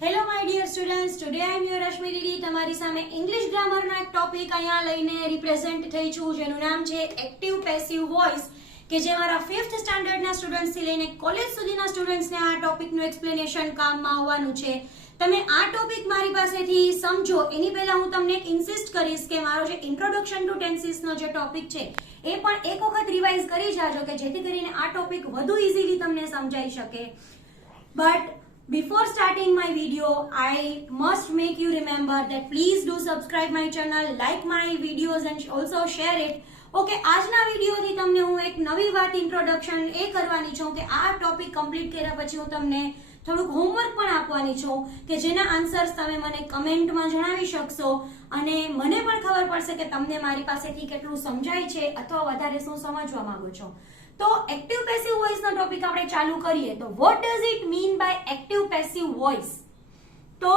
Hello my dear students, today I am your Rashmi દીદી તમારી સામે ઇંગ્લિશ ગ્રામરનો એક ટોપિક અહીંયા લઈને રિપ્રેઝેન્ટ થઈ છું, જેનું નામ છે એક્ટિવ પેસિવ વોઇસ, કે જે મારા 5th સ્ટાન્ડર્ડના સ્ટુડન્ટ્સથી લઈને કોલેજ સુધીના સ્ટુડન્ટ્સને આ ટોપિકનું એક્સપ્લેનેશન કામમાં આવવાનું છે. તમે આ ટોપિક મારી પાસેથી સમજો એની પહેલા હું તમને એક ઇન્સિસ્ટ કરીશ કે મારો જે ઇન્ટ્રોડક્શન ટુ ટેન્સીસનો જે ટોપિક છે એ પણ એક વખત રિવાઇઝ કરી જાજો, કે જેથી કરીને આ ટોપિક વધુ ઇઝીલી તમને સમજાઈ શકે. But before starting my video, I must make you remember that please do subscribe my channel, like my videos and also share it. Okay, આજના વિડીયોથી તમને હું એક નવી વાત ઇન્ટ્રોડક્શન એ કરવાની છું કે આ ટોપિક કમ્પ્લીટ કર્યા પછી હું તમને થોડુંક હોમવર્ક પણ આપવાની છું કે જેના આન્સર્સ તમે મને કમેન્ટમાં જણાવી શકશો અને મને પણ ખબર પડશે કે તમને મારી પાસેથી કેટલું સમજાય છે અથવા વધારે શું સમજવા માંગો છો. તો એક્ટિવ પેસિવ વોઇસ નો ટોપિક આપણે ચાલુ કરીએ. તો what does it mean by active passive voice? તો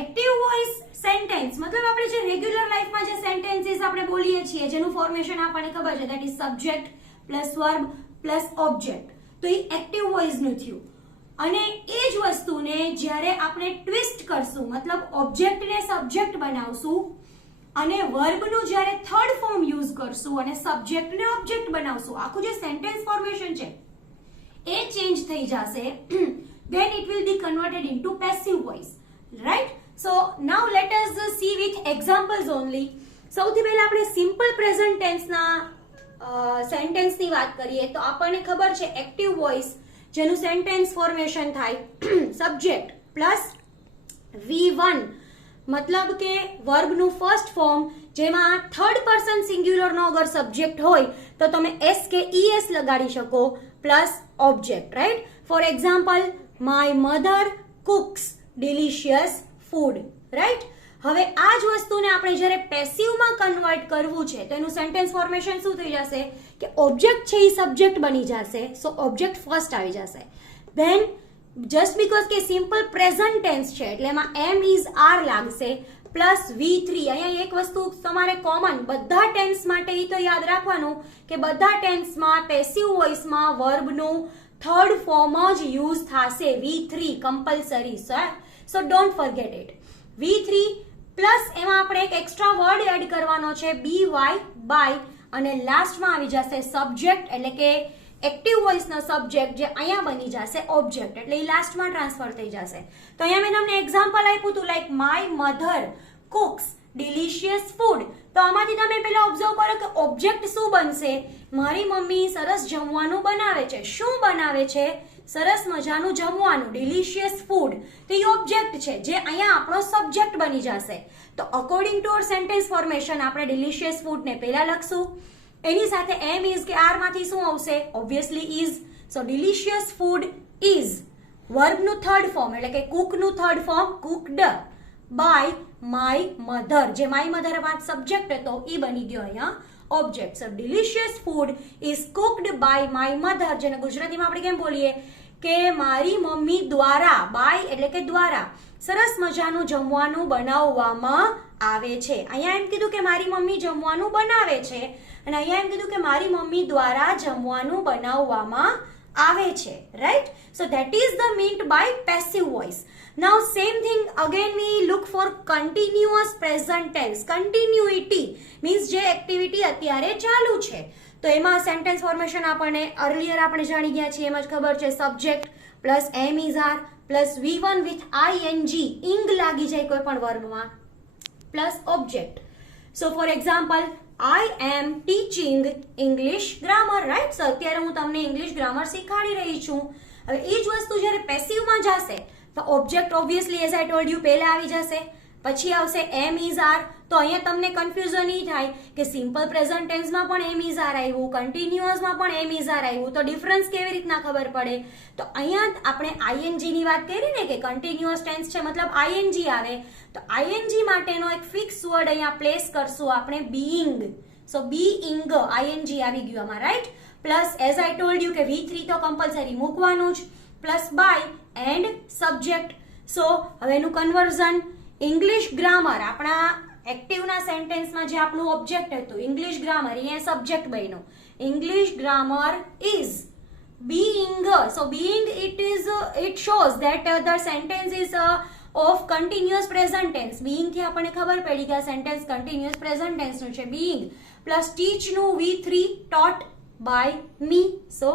એક્ટિવ વોઇસ સેન્ટેન્સ મતલબ આપણે જે રેગ્યુલર લાઈફમાં જે સેન્ટેન્સીસ આપણે બોલીએ છીએ જેનું ફોર્મેશન આપણને ખબર છે, that is subject plus verb plus object. તો એ એક્ટિવ વોઇસ નું થયું. અને એ જ વસ્તુને જ્યારે આપણે ટ્વિસ્ટ કરશું, મતલબ ઓબ્જેક્ટને સબ્જેક્ટ બનાવશું અને વર્બનું જ્યારે થર્ડ ફોર્મ યુઝ કરશું અને સબ્જેક્ટને ઓબ્જેક્ટ બનાવશું, આખું જે સેન્ટેન્સ ફોર્મેશન છે એ ચેન્જ થઈ જશે. then it will be converted into passive voice, right? So now let us see with examples only. સૌથી પહેલા આપણે સિમ્પલ પ્રેઝન્ટ ટેન્સના સેન્ટેન્સની વાત કરીએ તો આપણને ખબર છે એક્ટિવ વોઇસ જેનું સેન્ટેન્સ ફોર્મેશન થાય સબ્જેક્ટ પ્લસ V1, મતલબ કે વર્બનું ફર્સ્ટ ફોર્મ જેમાં થર્ડ પર્સન સિંગ્યુલરનો અગર સબ્જેક્ટ હોય તો તમે એસ કે ઈએસ લગાડી શકો plus object, right? For example, my mother cooks delicious food, right? હવે આ જ વસ્તુને આપણે જ્યારે પેસિવમાં કન્વર્ટ કરવું છે તો એનું સેન્ટેન્સ ફોર્મેશન શું થઈ જશે કે ઓબ્જેક્ટ છે એ સબ્જેક્ટ બની જશે, સો ઓબ્જેક્ટ ફર્સ્ટ આવી જશે. ધેન જસ્ટ બીકોઝ કે સિમ્પલ પ્રેઝન્ટ ટેન્સ છે એટલે એમાં એમ ઇઝ આર લાગશે પ્લસ V3. અહીંયા એક વસ્તુ તમારે કોમન બધા ટેન્સ માટે એ તો યાદ રાખવાનું કે બધા ટેન્સમાં પેસિવ વોઇસમાં વર્બનું થર્ડ ફોર્મ જ યુઝ થશે, V3 compulsory, so don't forget it. V3 plus એમાં આપણે એક એક્સ્ટ્રા વર્ડ એડ કરવાનો છે BY બાય, અને લાસ્ટમાં આવી જશે સબ્જેક્ટ એટલે કે એક્ટિવ વોઇસનો સબ્જેક્ટ જે અહીંયા બની જશે ઓબ્જેક્ટ, એટલે એ લાસ્ટમાં ટ્રાન્સફર થઈ જશે. તો અહીંયા મેં તમને એક્ઝામ્પલ આપ્યું હતું like my mother cooks delicious food. તો આમાંથી તમે પહેલા ઓબ્ઝર્વ કરો કે ઓબ્જેક્ટ શું બનશે? મારી મમ્મી સરસ જમવાનું બનાવે છે. શું બનાવે છે? સરસ મજાનું જમવાનું, ડિલિશિયસ ફૂડ. તો એ ઓબ્જેક્ટ છે જે અહીંયા આપણો સબ્જેક્ટ બની જશે. તો according to our sentence formation આપણે ડિલિશિયસ ફૂડને પહેલા લખશું, એની સાથે એમ ઇઝ કે આર માંથી શું આવશે? Obviously is. So delicious food is વર્બનું થર્ડ ફોર્મ એટલે કે કુકનું third form cooked by my mother, જે માય મધર માં સબ્જેક્ટ હતો એ બની ગયો અહીંયા object. So delicious food is cooked by my mother, જેને ગુજરાતીમાં આપણે કેમ બોલીએ કે મારી મમ્મી દ્વારા, બાય એટલે કે દ્વારા, સરસ મજાનું જમવાનું બનાવવામાં આવે છે. અહીંયા એમ કીધું કે મારી મમ્મી જમવાનું બનાવે છે અને અહીંયા એમ કીધું કે મારી મમ્મી દ્વારા જમવાનું બનાવવામાં આવે છે, right? So that is the meant by passive voice. Now same thing again we look for continuous present tense. Continuity means જે એક્ટિવિટી અત્યારે ચાલુ છે તો એમાં સેન્ટેન્સ ફોર્મેશન આપણને અર્લિયર આપણે જાણી ગયા છીએ, એમ જ ખબર છે subject plus am is are plus V1 with ING, ing લાગી જાય કોઈ પણ વર્બમાં, plus object. So for example, I am teaching English grammar, right? So અત્યારે હું તમને ઇંગ્લિશ ગ્રામર શીખવાડી રહી છું. હવે એ જ વસ્તુ જ્યારે પેસિવમાં જશે તો object obviously as I told you પહેલા આવી જશે, પછી આવશે એમ ઇઝ આર. તો અહીંયા તમને કન્ફ્યુઝન એ થાય કે સિમ્પલ પ્રેઝન્ટ ટેન્સમાં પણ એમ ઇઝ આર આવ્યું, કન્ટિન્યુઅસમાં પણ એમ ઇઝ આર આવ્યું, તો ડિફરન્સ કેવી રીતના ખબર પડે? તો અહીંયા આપણે ING ની વાત કરી ને કે કન્ટિન્યુઅસ ટેન્સ છે મતલબ ING આવે, તો ING માટેનો એક ફિક્સ વર્ડ અહીંયા પ્લેસ કરશું આપણે બીઈંગ. સો બીઈંગ ING આવી ગયું આમાં, right? Plus as I told you કે V3 તો કમ્પલસરી મૂકવાનું જ, પ્લસ બાય એન્ડ સબ્જેક્ટ. સો હવે એનું કન્વર્ઝન ઇંગ્લિશ ગ્રામર આપણા એક્ટિવના સેન્ટેન્સમાં જે આપણું ઓબ્જેક્ટ હતું ઇંગ્લિશ ગ્રામર, અહીંયા સબ્જેક્ટ બન્યો. English grammar is being. So being, it shows that the sentence is of continuous present tense. being થી આપણને ખબર પડી કે આ સેન્ટેન્સ કન્ટિન્યુઅસ પ્રેઝન્ટ ટેન્સ નું છે. being પ્લસ teach નું V3 taught by me. so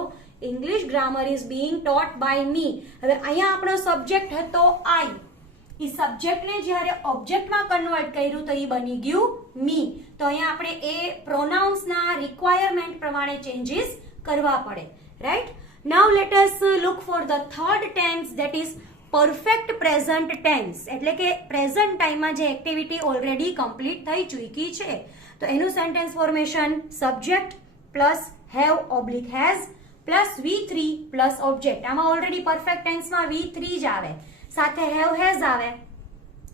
English grammar is being taught by me. હવે અહીંયા આપણો સબ્જેક્ટ હતો I. એ સબ્જેક્ટને જ્યારે ઓબ્જેક્ટમાં કન્વર્ટ કર્યું તો એ બની ગયું me. તો અહીંયા આપણે એ પ્રોનાઉન્સના રિક્વાયરમેન્ટ પ્રમાણે ચેન્જીસ કરવા પડે. Right. Now let us look for the third tense, that is perfect present tense. એટલે કે પ્રેઝન્ટ ટાઈમમાં જે એક્ટિવિટી ઓલરેડી કમ્પ્લીટ થઈ ચૂકી છે તો એનું sentence formation subject plus have oblique has plus V3 plus object. આમાં ઓલરેડી પરફેક્ટ ટેન્સમાં V3 જ આવે, સાથે હેવ હેઝ આવે.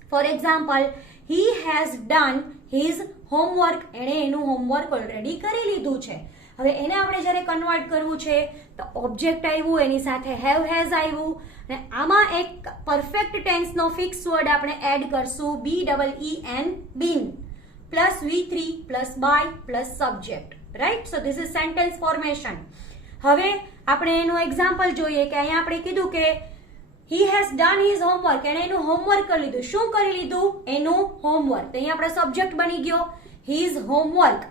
For example, he has done his homework. એણે એનું હોમવર્ક ઓલરેડી કરી લીધું છે. હવે એને આપણે જ્યારે કન્વર્ટ કરવું છે તો ઓબ્જેક્ટ આવ્યું, એની સાથે હેવ હેઝ આવ્યું, અને આમાં એક પરફેક્ટ ટેન્સનો ફિક્સ વર્ડ આપણે એડ કરશું, BEEN been plus V3 plus by plus subject. Right. So this is sentence formation. હવે આપણે એનું એક્ઝામ્પલ જોઈએ કે અહીંયા આપણે કીધું કે he has done his homework. એણે એનું હોમવર્ક કરી લીધું. શું કરી લીધું? એનું હોમવર્ક. તો અહીંયા આપણો સબ્જેક્ટ બની ગયો his homework.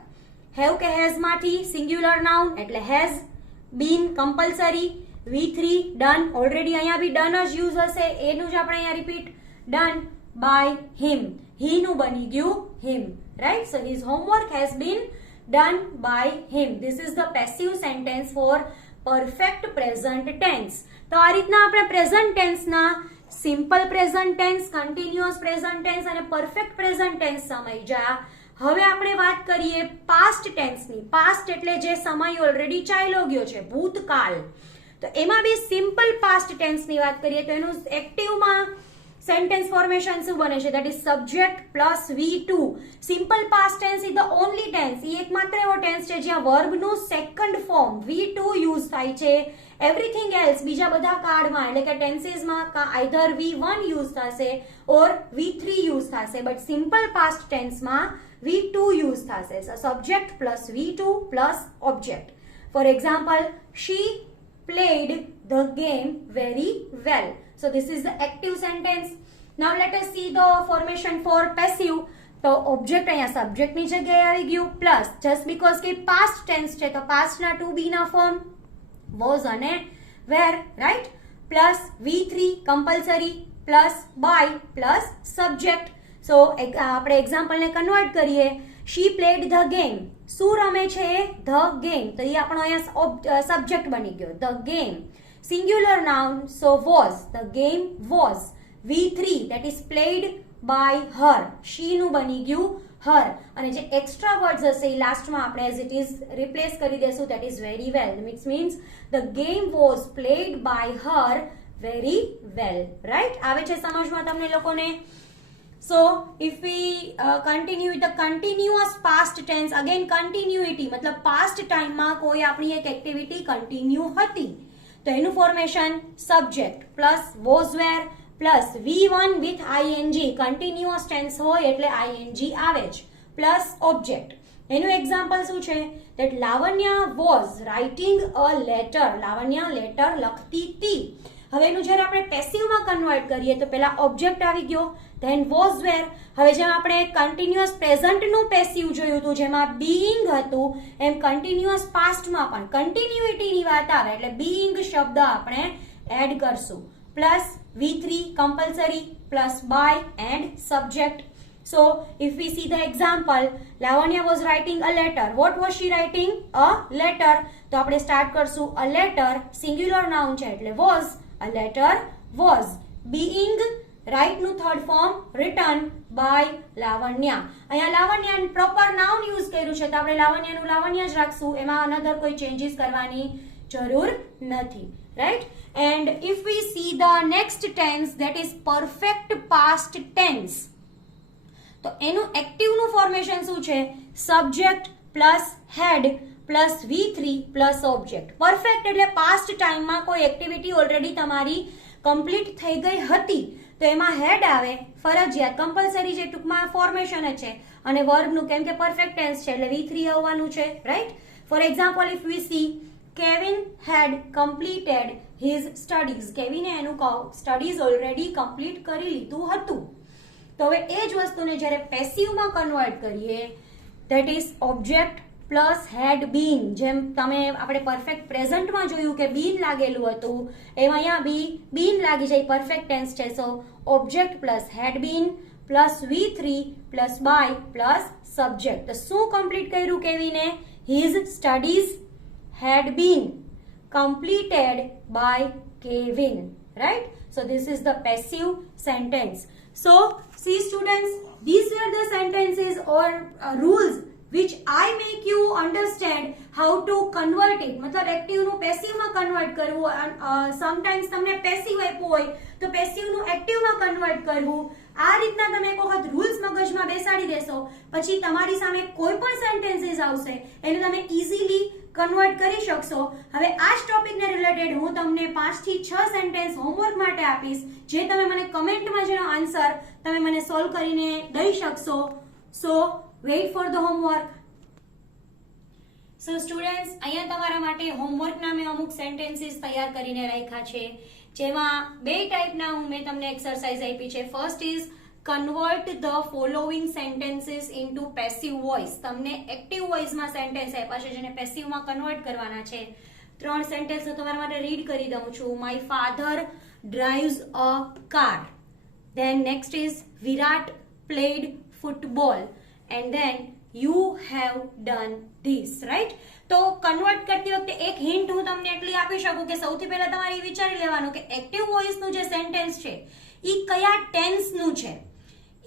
હેવ કે હેઝ માંથી સિંગ્યુલર નાઉન એટલે has, been compulsory, V3 done, already અહીંયા બી ડન જ યુઝ હશે, એનું જ આપણે અહીંયા repeat, done by him. He નું બની ગયું him. Right. So his homework has been done by him. This is the passive sentence for perfect present tense. તો આ રીતના આપણે પ્રેઝન્ટ ટેન્સના simple present tense, continuous present tense અને perfect present tense સમજ્યા. હવે આપણે વાત કરીએ પાસ્ટ ટેન્સની. પાસ્ટ એટલે જે સમય ઓલરેડી ચાલ્યો ગયો છે, ભૂતકાળ. તો એમાં બી સિમ્પલ પાસ્ટ ટેન્સની વાત કરીએ તો એનું એક્ટિવમાં સેન્ટેન્સ ફોર્મેશન શું બને છે? That is subject plus V2. Simple past tense is the only tense. એ એકમાત્ર એવો ટેન્સ છે જ્યાં વર્બનું સેકન્ડ ફોર્મ V2 યુઝ થાય છે. એવરીથિંગ એલ્સ, બીજા બધા કાર્ડમાં એટલે કે ટેન્સીસમાં આઈધર V1 યુઝ થશે ઓર V3 યુઝ થશે, બટ સિમ્પલ પાસ્ટ ટેન્સમાં V2 યુઝ થશે. Subject plus V2 plus object. For example, she played the game very well. So this is the active sentence. Now let us see the formation for passive. તો object અહીંયા subject ની જગ્યાએ આવી ગયું, plus just because કે past tense છે તો past ના ટુ બી ના ફોર્મ વોઝ અને were. Right. Plus V3 compulsory plus by plus subject. So આપણે એક્ઝામ્પલને કન્વર્ટ કરીએ. she played the game. શું રમે છે? The game. તો એ આપણો અહીંયા સબ્જેક્ટ બની ગયો, the game. Singular noun, so was. the game was. V3 that is played by her. she નું બની ગયું her. અને જે એક્સ્ટ્રા વર્ડ્સ હશે એ લાસ્ટમાં આપણે એઝ ઇટ ઇઝ રિપ્લેસ કરી દેશું, that is very well. Which means the game was played by her very well. right. આવે છે સમજમાં તમને લોકોને? So if we continue with the continuous past tense, again continuity મતલબ past time માં કોઈ આપણી એક એક્ટિવિટી કન્ટિન્યુ હતી તો એનું formation subject plus was were plus V1 with ing. Continuous tense હોય એટલે ing આવે જ, પ્લસ ઓબ્જેક્ટ. એનું એક્ઝામ્પલ શું છે? that Lavanya was writing a letter. Lavanya letter લખતી હતી. હવે એનું જ્યારે આપણે પેસિવમાં કન્વર્ટ કરીએ તો પહેલા ઓબ્જેક્ટ આવી ગયો, ધેન વોઝ વેર. હવે જેમ આપણે કન્ટિન્યુઅસ પ્રેઝન્ટનું પેસિવ જોયું હતું જેમાં બીઇંગ હતું, એમ કન્ટિન્યુઅસ પાસ્ટમાં પણ કન્ટિન્યુઇટીની વાત આવે એટલે બીઇંગ શબ્દ આપણે એડ કરશું, plus V3 compulsory plus by and subject. So if we see the example, Lavanya was writing a letter. What was she writing? A letter. તો આપણે સ્ટાર્ટ કરશું a letter, સિંગ્યુલર નાઉન છે એટલે was. A letter was. Being, right નું third form, written by લાવણ્ય. અહીંયા લાવણ્ય proper noun use કર્યું છે તો આપણે લાવણ્યનું લાવણ્ય જ રાખશું, એમાં અનધર કોઈ ચેન્જીસ કરવાની જરૂર નથી. Right. And if we see the next tense, that is perfect past tense. તો એનું એક્ટિવનું ફોર્મેશન શું છે? Subject plus had plus V3 plus object. Perfect એટલે પાસ્ટ ટાઈમમાં કોઈ એક્ટિવિટી ઓલરેડી તમારી કમ્પ્લીટ થઈ ગઈ હતી તો એમાં હેડ આવે ફરજિયાત, કમ્પલસરી જે ટૂંકમાં ફોર્મેશન જ છે, અને વર્બનું કેમ કે પરફેક્ટ ટેન્સ છે એટલે V3 આવવાનું છે. Right. For example, if V C Kevin had completed his studies. કેવિને એનું સ્ટડીઝ ઓલરેડી કમ્પ્લીટ કરી લીધું હતું. તો હવે એ જ વસ્તુને જ્યારે પેસિવમાં કન્વર્ટ કરીએ, that is object plus had બીન. જેમ તમે આપણે પરફેક્ટ પ્રેઝન્ટમાં જોયું કે બીન લાગેલું હતું, એમાં અહીંયા બીન લાગી જાય, પરફેક્ટ ટેન્સ છે. So object plus had been plus V3 plus by plus subject. તો શું કમ્પ્લીટ કર્યું કેવીને? His studies had been completed by Kevin, right? So this is the passive sentence. So see students, these were the sentences or rules which I make you understand how to convert it. मतलब active નું passive માં convert કરવું, sometimes તમને passive આપ્યું હોય તો passive નું active માં convert કરવું. આ રીતના તમે એક વખત રૂલ્સ મગજમાં બેસાડી દેશો, પછી તમારી સામે કોઈ પણ સેન્ટેન્સીસ આવશે એને તમે ઇઝીલી કન્વર્ટ કરી શકશો. હવે આ જ ટોપિકને રિલેટેડ હું તમને 5 થી 6 સેન્ટેન્સ હોમવર્ક માટે આપીશ, જે તમે મને કમેન્ટમાં જેનો આન્સર તમે મને સોલ્વ કરીને દઈ શકશો. So wait for the homework. So students, અહીંયા તમારા માટે હોમવર્કના મેં અમુક સેન્ટેન્સીસ તૈયાર કરીને રાખ્યા છે, જેમાં બે ટાઈપના મેં તમને એક્સરસાઇઝ આપી છે. First is convert the following sentences into passive voice. તમને એક્ટિવ વોઇસમાં સેન્ટેન્સ આપ્યા છે જેને પેસિવમાં કન્વર્ટ કરવાના છે. 3 સેન્ટેન્સ હું તમારા માટે રીડ કરી દઉં છું. My father drives a car. Than next is Virat played football. And then you have done this. Right? તો કન્વર્ટ કરતી વખતે એક હિન્ટ હું તમને એટલી આપી શકું કે સૌથી પહેલા તમારે વિચારી લેવાનું કે એક્ટિવ વોઇસનું જે સેન્ટેન્સ છે એ કયા ટેન્સનું છે.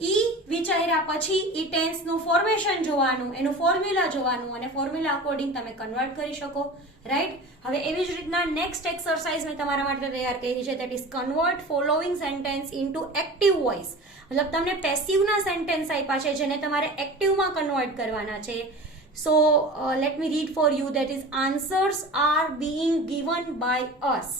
ઈ વિચાર્યા પછી ઈ ટેન્સનું ફોર્મેશન જોવાનું, એનું ફોર્મ્યુલા જોવાનું, અને ફોર્મ્યુલા અકોર્ડિંગ તમે કન્વર્ટ કરી શકો. રાઈટ? હવે એવી જ રીતના નેક્સ્ટ એક્સરસાઇઝ મેં તમારા માટે તૈયાર કરી છે, that is convert following sentence into active voice. મતલબ તમને પેસિવના સેન્ટેન્સ આપ્યા છે જેને તમારે એક્ટિવમાં કન્વર્ટ કરવાના છે. So let me read for you. That is answers are being given by us.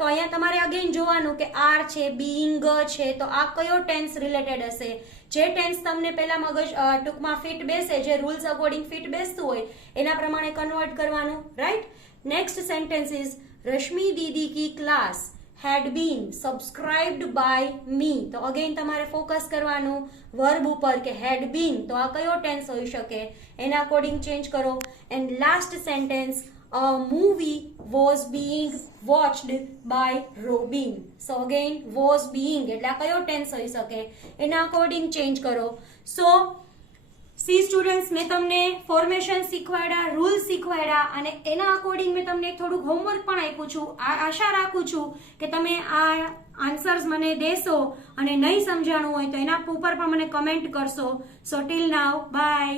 તો અહીંયા તમારે અગેન જોવાનું કે આર છે, બીઇંગ છે, તો આ કયો ટેન્સ રિલેટેડ હશે. જે ટેન્સ તમને પહેલા મગજ ટૂંકમાં ફિટ બેસે, જે રૂલ્સ અકોર્ડિંગ ફિટ બેસતું હોય એના પ્રમાણે કન્વર્ટ કરવાનું. Right? Next sentence is Rashmi Didi કી class had been subscribed by me. તો અગેન તમારે ફોકસ કરવાનું વર્બ ઉપર કે had been, તો આ કયો ટેન્સ હોઈ શકે એના અકોર્ડિંગ ચેન્જ કરો. And last sentence a movie was being watched by Robin. So again was being એટલે આ કયો ટેન્સ હોઈ શકે એના અકોર્ડિંગ ચેન્જ કરો. સો સી સ્ટુડન્ટ્સ, મેં તમને ફોર્મેશન શીખવાડ્યા, રૂલ્સ શીખવાડ્યા, અને એના અકોર્ડિંગ મેં તમને થોડુંક હોમવર્ક પણ આપ્યું છું. આશા રાખું છું કે તમે આ આન્સર્સ મને દેશો, અને નહીં સમજાણું હોય તો એના ઉપર પણ મને કમેન્ટ કરશો. સો ટીલ નાવ, બાય.